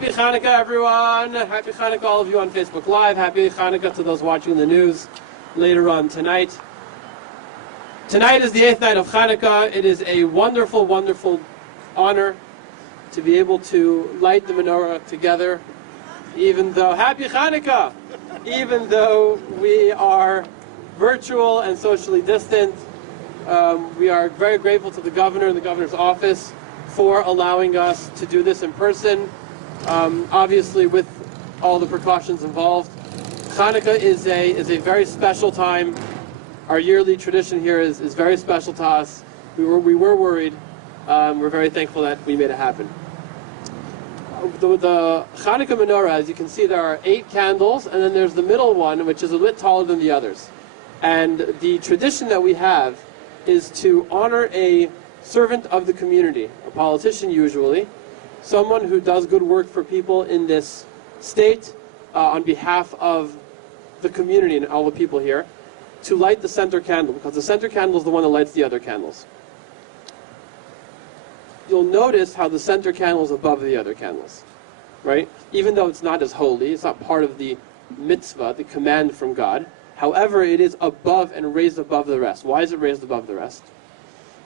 Happy Hanukkah, everyone. Happy Hanukkah, all of you on Facebook Live. Happy Hanukkah to those watching the news later on tonight. Tonight is the 8th night of Hanukkah. It is a wonderful, wonderful honor to be able to light the menorah together, even though, Happy Hanukkah! Even though we are virtual and socially distant. We are very grateful to the governor and the governor's office for allowing us to do this in person. Obviously, with all the precautions involved. Hanukkah is a very special time. Our yearly tradition here is very special to us. We were worried. We're very thankful that we made it happen. The Hanukkah menorah, as you can see, there are 8 candles, and then there's the middle one, which is a bit taller than the others. And the tradition that we have is to honor a servant of the community, a politician usually, someone who does good work for people in this state on behalf of the community and all the people here, to light the center candle, because the center candle is the one that lights the other candles. You'll notice how the center candle is above the other candles, right? Even though it's not as holy, it's not part of the mitzvah, the command from God. However, it is above and raised above the rest. Why is it raised above the rest?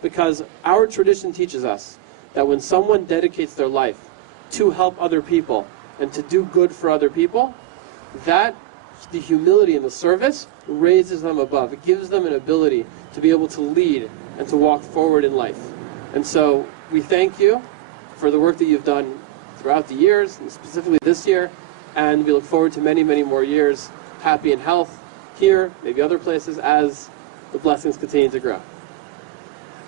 Because our tradition teaches us that when someone dedicates their life to help other people and to do good for other people, that the humility and the service raises them above. It gives them an ability to be able to lead and to walk forward in life. And so we thank you for the work that you've done throughout the years, and specifically this year, and we look forward to many, many more years, happy in health, here, maybe other places, as the blessings continue to grow.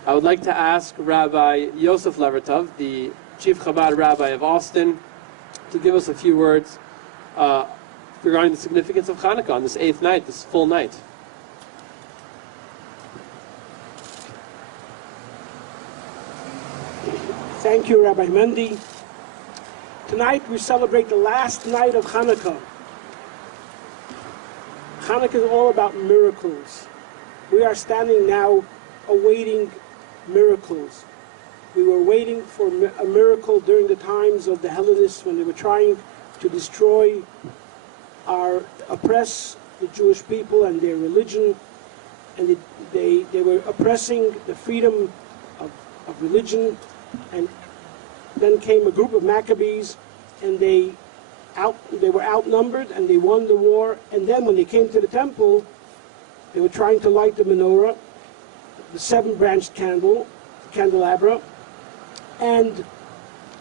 I would like to ask Rabbi Yosef Levertov, the Chief Chabad Rabbi of Austin, to give us a few words regarding the significance of Hanukkah on this 8th night, this full night. Thank you, Rabbi Mendy. Tonight we celebrate the last night of Hanukkah. Hanukkah is all about miracles. We are standing now awaiting miracles. We were waiting for a miracle during the times of the Hellenists when they were trying to destroy oppress the Jewish people and their religion, and they were oppressing the freedom of religion. And then came a group of Maccabees, and they were outnumbered, and they won the war. And then when they came to the temple, they were trying to light the menorah, the 7-branched candelabra, and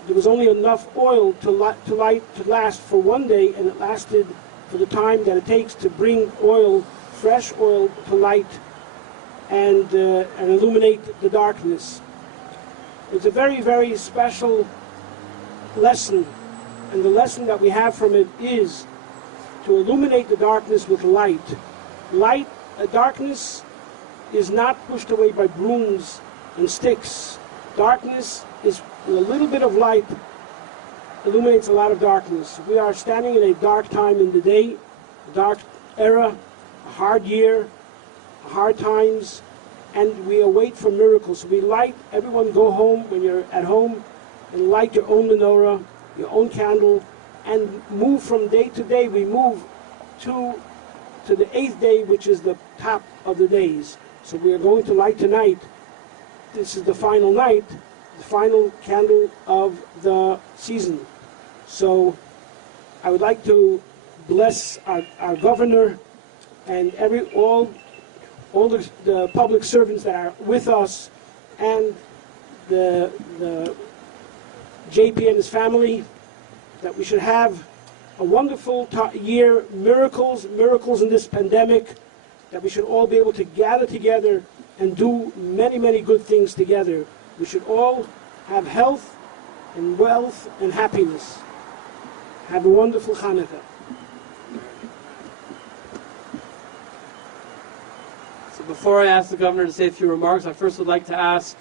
there was only enough oil to last for one day, and it lasted for the time that it takes to bring oil, fresh oil, to light and illuminate the darkness. It's a very, very special lesson, and the lesson that we have from it is to illuminate the darkness with light. Darkness is not pushed away by brooms and sticks. Darkness is a little bit of light illuminates a lot of darkness. We are standing in a dark time in the day, a dark era, a hard year, hard times, and we await for miracles. We light, everyone go home when you're at home, and light your own menorah, your own candle, and move from day to day. We move to the 8th day, which is the top of the days. So we are going to light tonight. This is the final night, the final candle of the season. So I would like to bless our governor and all the public servants that are with us, and the JP and his family, that we should have a wonderful year, miracles in this pandemic, that we should all be able to gather together and do many, many good things together. We should all have health and wealth and happiness. Have a wonderful Hanukkah. So before I ask the governor to say a few remarks, I first would like to ask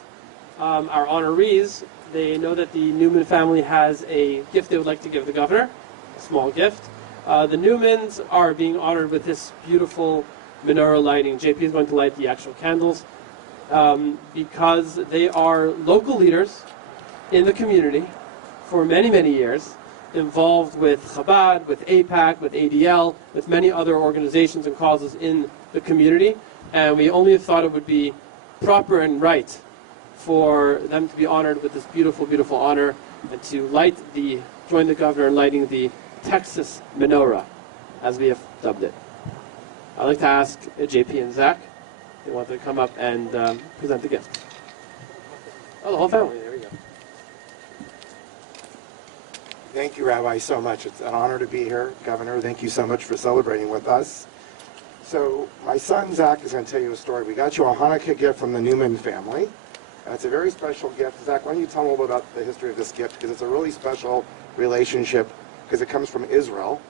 our honorees. They know that the Newman family has a gift they would like to give the governor, a small gift. The Newmans are being honored with this beautiful menorah lighting. JP is going to light the actual candles because they are local leaders in the community for many, many years. involved with Chabad, with APAC, with ADL, with many other organizations and causes in the community, and we only thought it would be proper and right for them to be honored with this beautiful, beautiful honor and to join the governor in lighting the Texas menorah, as we have dubbed it. I'd like to ask JP and Zach if they want to come up and present the gift. Oh, the whole family. There we go. Thank you, Rabbi, so much. It's an honor to be here. Governor, thank you so much for celebrating with us. So my son, Zach, is going to tell you a story. We got you a Hanukkah gift from the Newman family. It's a very special gift. Zach, why don't you tell me a little bit about the history of this gift? Because it's a really special relationship, because it comes from Israel.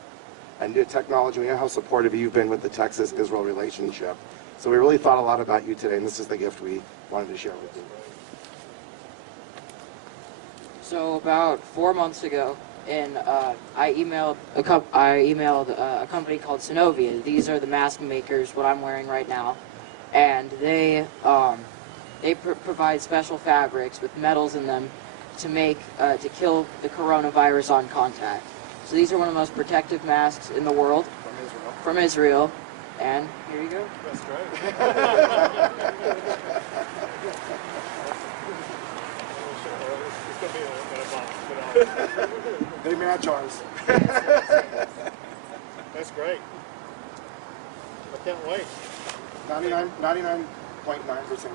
And new technology, we know how supportive you've been with the Texas-Israel relationship. So we really thought a lot about you today, and this is the gift we wanted to share with you. So about 4 months ago, I emailed a company called Sonovia. These are the mask makers, what I'm wearing right now, and they provide special fabrics with metals in them to kill the coronavirus on contact. So these are one of the most protective masks in the world. From Israel. And here you go. That's great. It's going to be in a box. But They match ours. that's great. I can't wait. 99.9%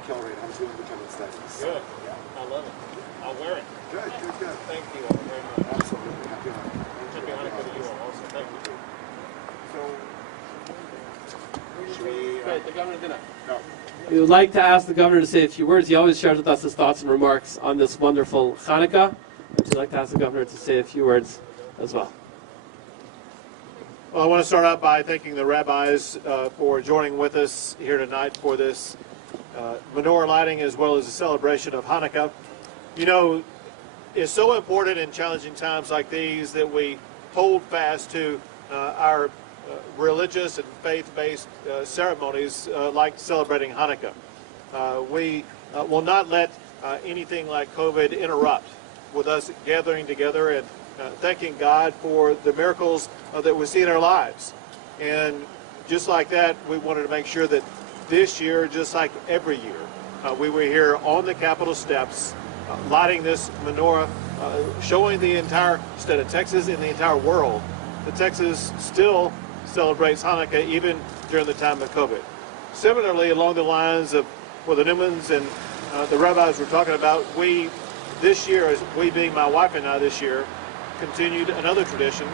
kill rate on 2 independent studies. Good. Yeah. I love it. I'll wear it. Good. Thank you all very much. Absolutely. Happy Hanukkah. Happy Hanukkah to you all also. Thank you. So, should we... Great, the governor did it. No. We would like to ask the governor to say a few words. He always shares with us his thoughts and remarks on this wonderful Hanukkah. Would you like to ask the governor to say a few words as well? Well, I want to start out by thanking the rabbis for joining with us here tonight for this menorah lighting as well as a celebration of Hanukkah. You know, it's so important in challenging times like these that we hold fast to our religious and faith-based ceremonies like celebrating Hanukkah. We will not let anything like COVID interrupt with us gathering together and thanking God for the miracles that we see in our lives. And just like that, we wanted to make sure that this year, just like every year, we were here on the Capitol steps, lighting this menorah, showing the entire state of Texas and the entire world that Texas still celebrates Hanukkah even during the time of COVID. Similarly, along the lines of what the Newmans and the rabbis were talking about, we this year, we being my wife and I this year, continued another tradition.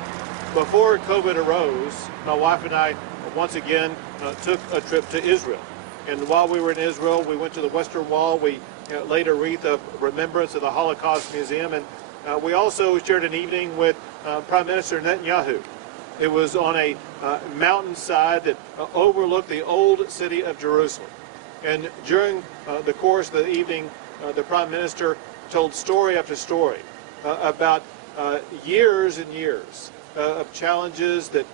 Before COVID arose, my wife and I once again took a trip to Israel. And while we were in Israel, we went to the Western Wall. We laid a wreath of remembrance at the Holocaust Museum. And we also shared an evening with Prime Minister Netanyahu. It was on a mountainside that overlooked the old city of Jerusalem. And during the course of the evening, the Prime Minister told story after story about years and years of challenges that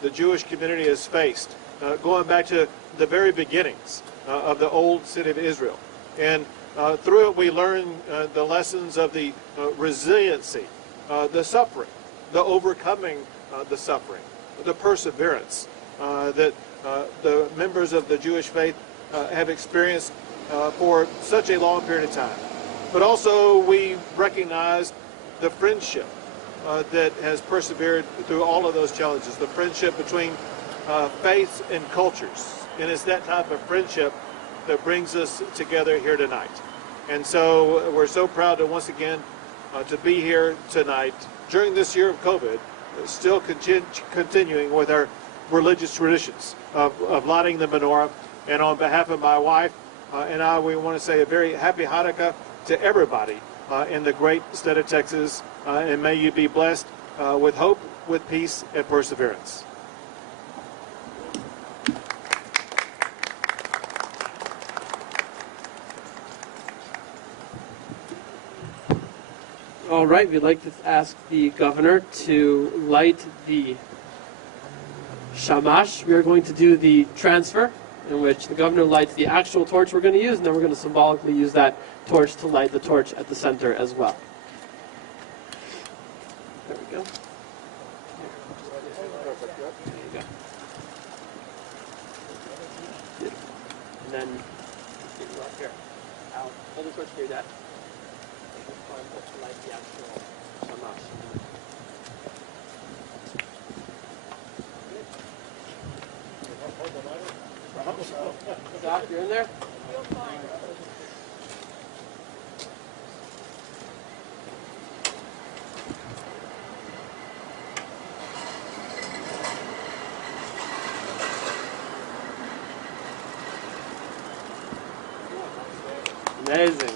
the Jewish community has faced, going back to the very beginnings of the old city of Israel. And through it we learn the lessons of the resiliency, the suffering, the overcoming the suffering, the perseverance that the members of the Jewish faith have experienced for such a long period of time. But also we recognize the friendship that has persevered through all of those challenges, the friendship between faiths and cultures. And it's that type of friendship that brings us together here tonight. And so we're so proud to once again to be here tonight during this year of COVID, still continuing with our religious traditions of lighting the menorah. And on behalf of my wife and I, we want to say a very happy Hanukkah to everybody in the great state of Texas, and may you be blessed with hope, with peace, and perseverance. All right, we'd like to ask the governor to light the shamash. We are going to do the transfer, in which the governor lights the actual torch we're going to use, and then we're going to symbolically use that torch to light the torch at the center as well. There we go. you go. There you go. And then, right here. Out. Hold the torch for your dad. To light the actual SonoMask. Doc, you're in there? Amazing.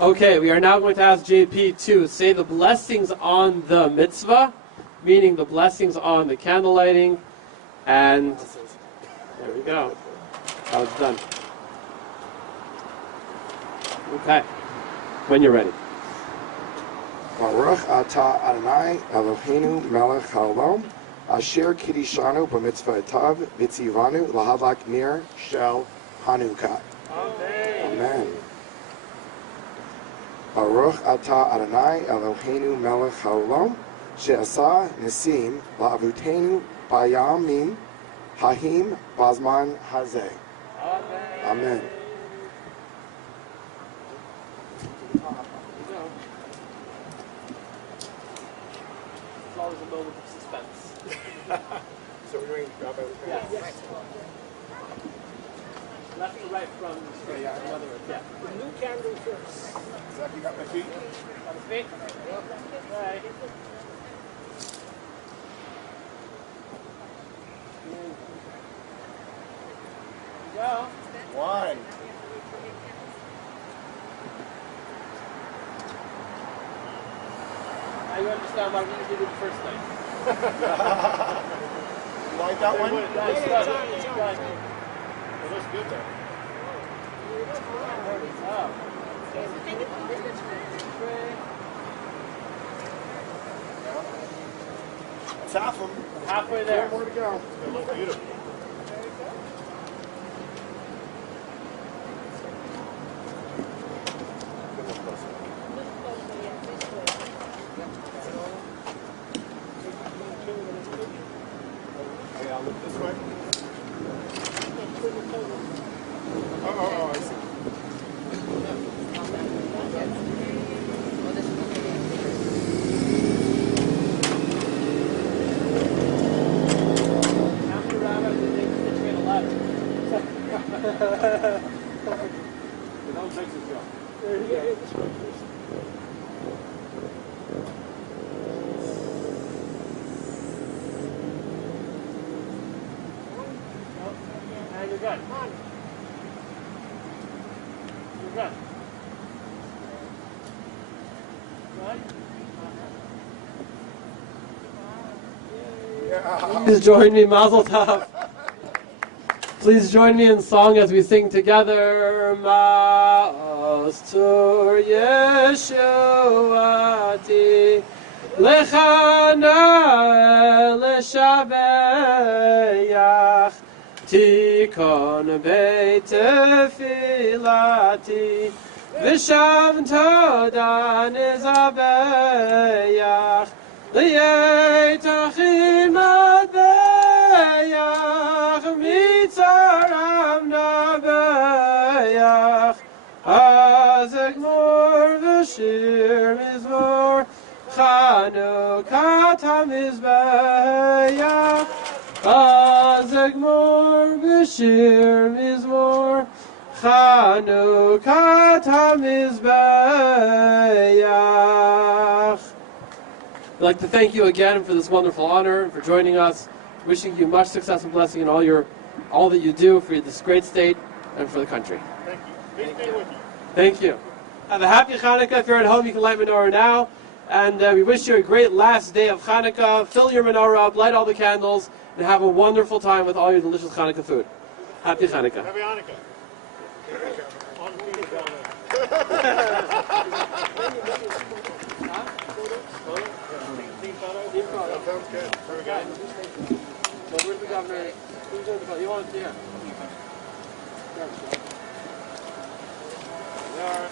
Okay, we are now going to ask JP to say the blessings on the mitzvah, meaning the blessings on the candle lighting, and there we go. That was done. Okay, when you're ready. Baruch atah Adonai Eloheinu melech haolam asher kiddushanu b'mitzvah tav v'tzivanu lahadlak ner shel Hanukkah. Amen. Baruch atah Adonai Eloheinu melech haolam she'asa nisim la'avutenu bayamim hahim bazman hazeh. Amen. It's always a moment of suspense. So we're doing Rabbi Yes. Left to right from the screen. In other words, yeah. The new candle first. Zach, you got my feet? On his feet? Right. Go. One. Now you understand why we usually do the first thing. You like that one? It looks good though. Oh. That's half them. Halfway there. More to go. It looks beautiful. Okay, I'll look this way. Oh, I see. After Rabbi, they take straight 11. That was Texas job. And you're good. You're good. Yeah. Please join me, Mazel Tov. Please join me in song as we sing together. Ma'os tur Yeshuati Lechana Leshabeach Tikon Beit Tefilati V'shav Toda Nizabeach Li'etachim Adbeach Mitzaram Nabeach Azegmor V'shir Mizmor Chanukat HaMizbeach Azegmor V'shir Mizmor Chanukat HaMizbeach. I'd like to thank you again for this wonderful honor and for joining us. Wishing you much success and blessing in all that you do for this great state and for the country. Thank you. Good to be with you. Thank you. Have a happy Hanukkah. If you're at home, you can light menorah now. And we wish you a great last day of Hanukkah. Fill your menorah up, light all the candles, and have a wonderful time with all your delicious Hanukkah food. Happy Hanukkah. Happy Hanukkah. On the field down Team photo? Sounds good. Very good. So where's the governor? Who's in the photo? You want to see her? There we are.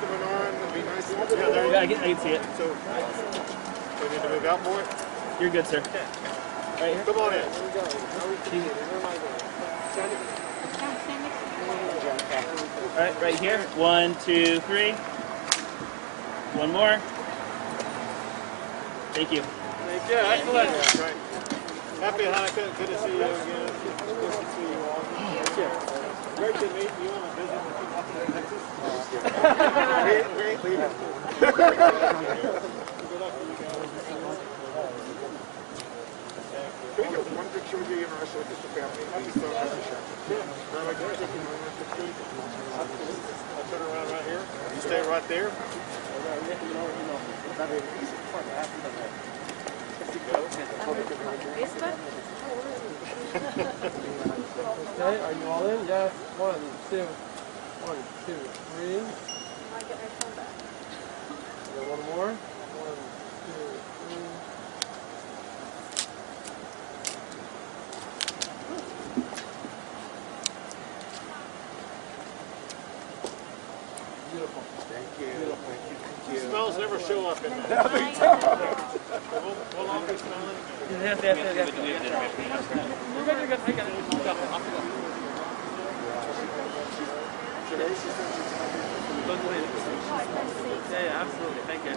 the menorah and be nice. Yeah, there you go. I can see it. So, we need to move out for it? You're good, sir. Right here. Come on in. All right, right here. 1, 2, 3. One more. Thank you. Thank you. Excellent. Right. Happy Hanukkah. Good to see you again. Good to see you all. Great to meet you on a visit with Texas. We ain't leaving. Good luck to you guys. Can we get one picture with you and the rest of the family? Please don't have to share. I'll turn around right here. You stay right there. Okay, are you all in? Yes. 1, 2, 1, 2, 3. And then one more. 1, 2, 3. Beautiful. Thank you. The smells never show up in there. We'll all be smelling. Yes. You're good. I got it. Off you go. Yeah, absolutely. Thank you.